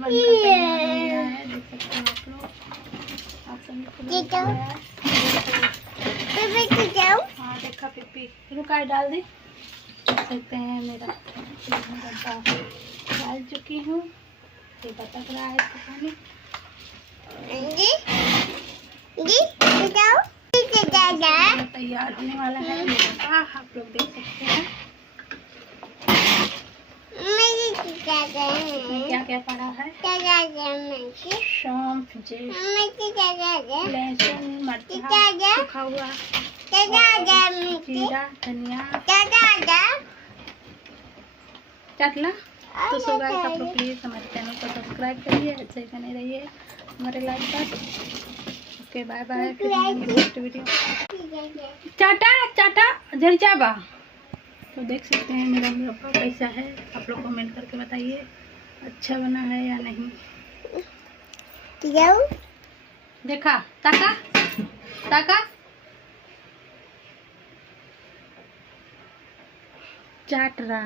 बनकर तैयार हो गया है, देख सकते हैं आप लोग। आप सभी को हाँ देखा पिप्पी रुकाई डाल दी। देख सकते हैं मेरा डब्बा डाल चुकी हूँ। ये बतक रहा है इसको पानी। तैयार होने वाला है मेरा, आप लोग देख सकते हैं। इसमें क्या क्या पड़ा है? सौंफ, लहसुन, मर्चा सूखा हुआ, जीरा, धनिया, चटला। तो सो गाइस, आप लोग प्लीज हमारे चैनल को सब्सक्राइब करिए, अच्छे बने रहिए हमारे लाइक पर। ओके बाय बाय, फिर मिलेंगे नेक्स्ट वीडियो। चाटा चाटा जरिचा बा। तो देख सकते हैं मेरा मुरब्बा कैसा है, आप लोग कमेंट करके बताइए अच्छा बना है या नहीं। देखा ताका ताका चाट रहा।